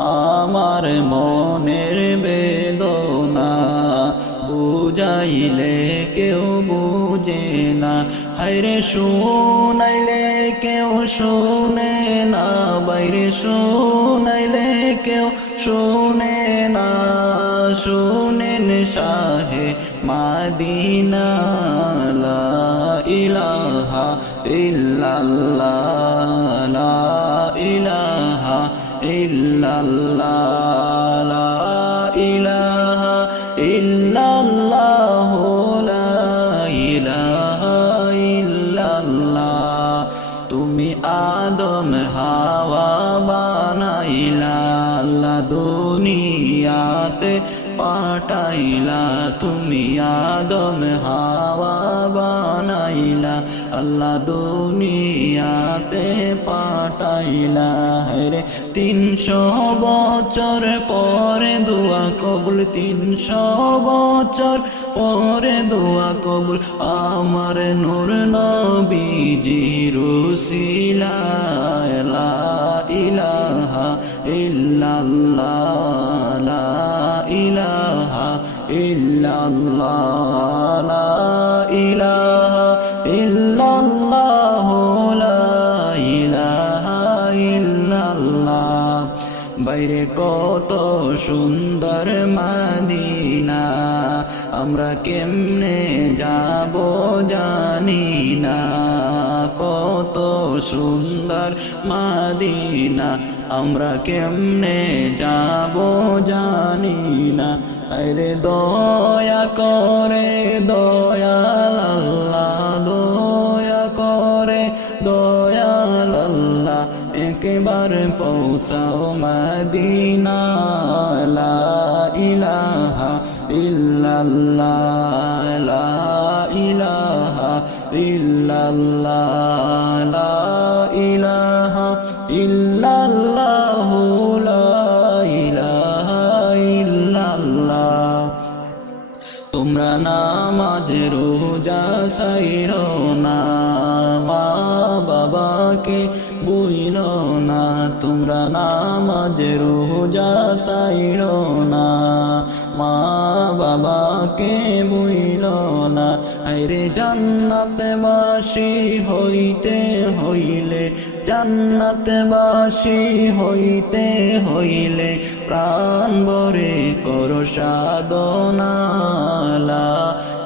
আমার মনের বেদনা বুঝাইলে কেউ বুঝে না। হাইরে শুনাইলে কেউ শুনে না, বাইরে শুনাইলে কেউ শুনে না। শুনেন শাহে মাদিনা, লা ইলাহা ইল্লাল্লাহ, লা ইলাহা ইল্লাল্লাহ লা ইলাহা ইল্লাল্লাহ লা ইলাহা ইল্লাল্লাহ। তুমি আদম হাওয়া বানাইলা আল্লাহ পাঠাইলা, তুমি আদম হাওয়া বানাইলা, আল্লাহ দুনিয়াতে পাঠাইলা। রে তিনশো বছর পরে দোয়া কবুল, তিনশো বছর পরে দোয়া কবুল, আমার নূর নবীজি রুসিলা লা ইলাহা ইল্লাল্লাহ লা বাইরে কত সুন্দর মাদিনা, আমরা কেমনে যাব জানি না। কত সুন্দর মাদিনা, আমরা কেমনে যাব জানি না। আরে দয়া করে দয়াল আল্লাহ দয়া করে দয়াল একবার পৌঁছাও মদিনা ইলাহা ইল্লাল্লাহ ইলাহা ইল্লাল্লাহ সাইর না, মা বাবাকে বইল না, তোমরা নামাজ রোজা সাইর না, মা বাবাকে বইল না। আরে জান্নাতবাসী হইতে হইলে জান্নাতে বাসি হইতে হইলে, প্রাণ বরে কর সাধনা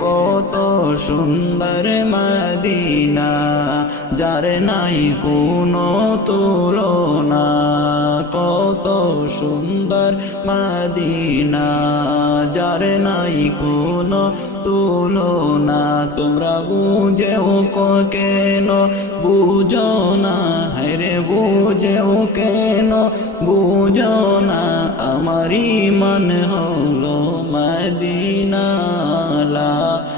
কত সুন্দর মদিনা, যার নাই কোনো তুলনা। কত সুন্দর মদিনা, যার নাই কোনো তুলনা। তোমরা বুঝেও কেন, বুঝো না হরে বুঝেও কেন, বুঝো না, আমারই মন হলো